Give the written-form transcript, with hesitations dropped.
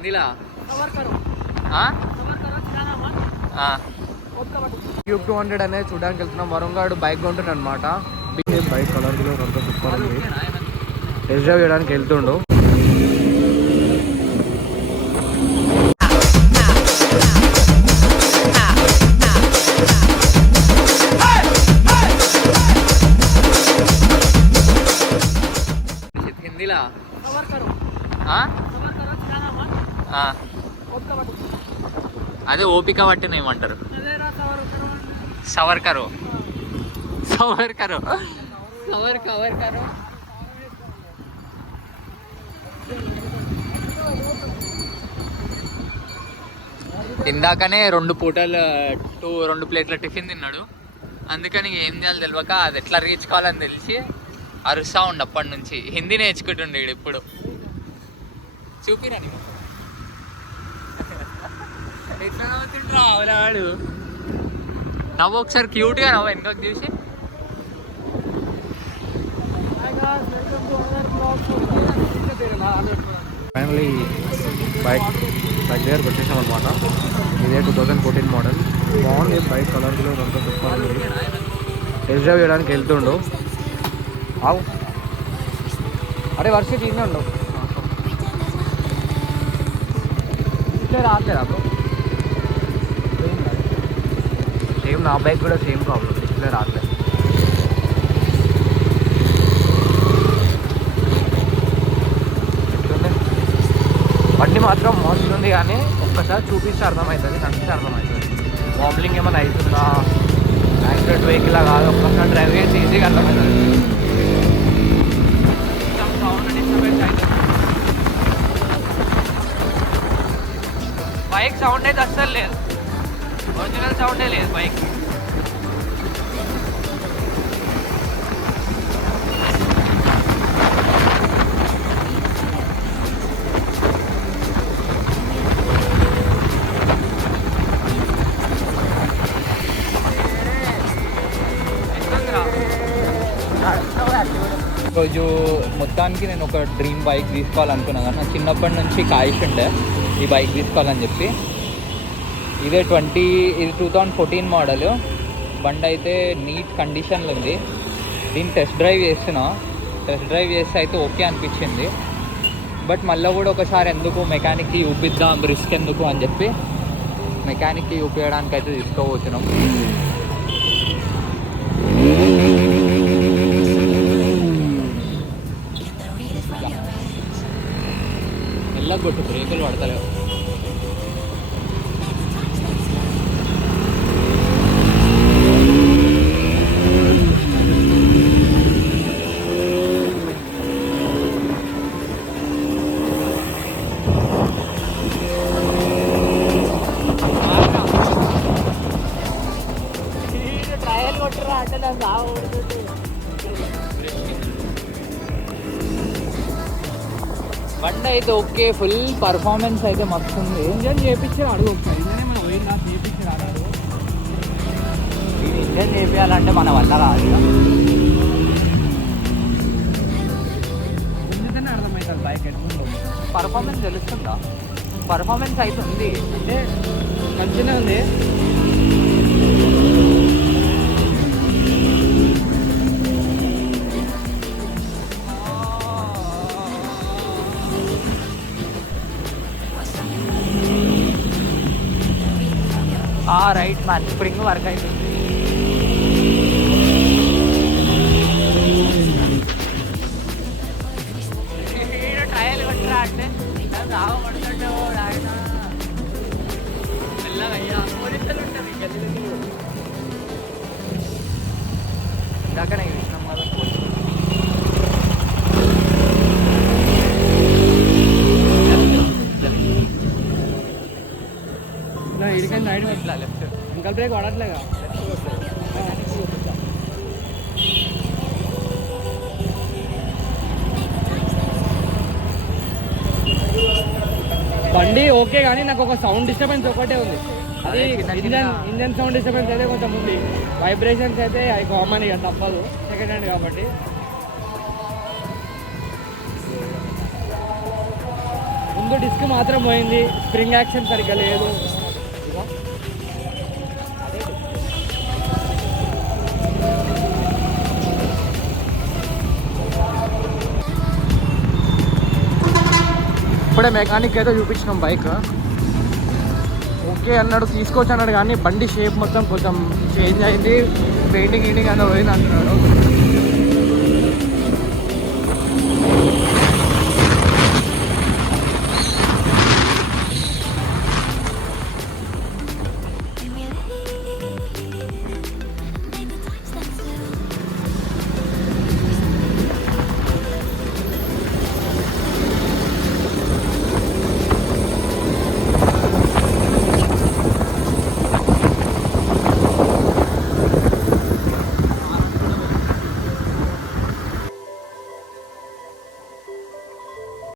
हिंदीला క్యూబ్ 200 అనేది చూడడానికి వెళ్తున్నాం. వరంగాడు బైక్ కొంటున్నాడు అనమాట. బైక్ కలర్ అంతా సూపర్ ఉంది. టెస్ట్ డ్రైవ్ చేయడానికి వెళ్తుండు. హిందీలా అదే ఓపిక పట్టిన ఏమంటారు? సవర్ కరో సవర్ కరో సవర్ కవర్ కరో. ఇందాకనే 2 పూటలు 2 ప్లేట్ల టిఫిన్ తిన్నాడు. అందుకని ఏం చేయాలి తెలియక అది ఎట్లా రీచ్ కావాలని తెలిసి అరుస్తా ఉండు. అప్పటి నుంచి హిందీ నేర్చుకుంటుండే ఇప్పుడు. చూపిరా నీకు ఎట్లా నవ్వుతుండ్రా వాడు. నవ్వు ఒకసారి క్యూట్గా నవ్వు వెనకకు చూసి. ఫైనలీ బైక్ దగ్గరకు వచ్చేసాం అనమాట. ఇదే 2014 మోడల్. బాగుంది బైక్, కలర్ అంతా సూపర్ ఉంది. టెస్ట్ డ్రైవ్ చేయడానికి వెళ్తుండు. అవు అరే వర్ష తీనే ఉండవు. ఇట్లే రాట్లేదా బ్రో? సేమ్ నా బైక్ కూడా సేమ్ ప్రాబ్లం, డిస్ప్లే రాట్లేదు. బండి మాత్రం మోస్ట్ ఉంది, కానీ ఒక్కసారి చూపిస్తే అర్థమవుతుంది, కనిపిస్తే అర్థమవుతుంది. వాబ్లింగ్ ఏమైనా అవుతుందా, యాక్సిడెంట్ వెహికల్ కాదు, ఒక్కసారి డ్రైవ్ చేసి ఈజీగా అర్థమవుతుంది. బైక్ సౌండ్ అయితే అస్సలు లేదు, ఒరిజినల్ సౌండే లేదు బైక్. రోజు మొత్తానికి నేను ఒక డ్రీమ్ బైక్ తీసుకోవాలనుకున్నాను, కానీ నాకు చిన్నప్పటి నుంచి కాయిష్ ఉండే ఈ బైక్ తీసుకోవాలని చెప్పి. ఇది 2014 మోడల్. బండి అయితే నీట్ కండిషన్లో ఉంది. దీన్ని టెస్ట్ డ్రైవ్ చేస్తున్నా. టెస్ట్ డ్రైవ్ చేస్తే అయితే ఓకే అనిపించింది. బట్ మళ్ళీ కూడా ఒకసారి ఎందుకు మెకానిక్కి చూపిద్దాం, రిస్క్ ఎందుకు అని చెప్పి మెకానిక్కి చూపించడానికి అయితే తీసుకోబోతున్నాం. కొట్టు బ్రేకులు పడతలేవు. ట్రయల్ కొట్టురా అంటే నాకు బాగుంటుంది. బండి అయితే ఓకే, ఫుల్ పర్ఫార్మెన్స్ అయితే మస్తు ఉంది. ఇంజన్ చేయించి అడుగు ఒకసారి. ఇంజన్ చేయించాలంటే మన వల్ల రాదు, ఎందుకని అర్థమవుతుంది బైక్ ఎట్లా పర్ఫార్మెన్స్ తెలుస్తుందా? పర్ఫార్మెన్స్ అయితే ఉంది, అంటే మంచిగా ఉంది. రైట్ మ్యాన్, స్ప్రింగ్ వర్క్ అవుతుంది. ట్రయల్ కొట్టరా అంటే రావబడుతుంటే ఆయన మెల్లగా పోలీసులు ఉంటుంది గదిలో. ఇందాక నాకు విషయం కదా పోలీసు. లెఫ్ట్ ఇంకా బ్రేక్ వాడట్లేగా. బండి ఓకే, కానీ నాకు ఒక సౌండ్ డిస్టర్బెన్స్ ఒకటే ఉంది. అది ఇంజన్ సౌండ్ డిస్టర్బెన్స్ అయితే కొంచెం ఉంది. వైబ్రేషన్స్ అయితే అవి కామన్, ఇక తప్పదు, సెకండ్ హ్యాండ్ కాబట్టి. ముందు డిస్క్ మాత్రం పోయింది, స్ప్రింగ్ యాక్షన్ సరిగ్గా లేదు. ఇప్పుడే మెకానిక్ అయితే చూపించినాం బైక్, ఓకే అన్నాడు, తీసుకోవచ్చు అన్నాడు. కానీ బండి షేప్ మొత్తం కొంచెం చేంజ్ అయింది, పెయింటింగ్ గీటింగ్ అంతా పోయింది అంటున్నాడు.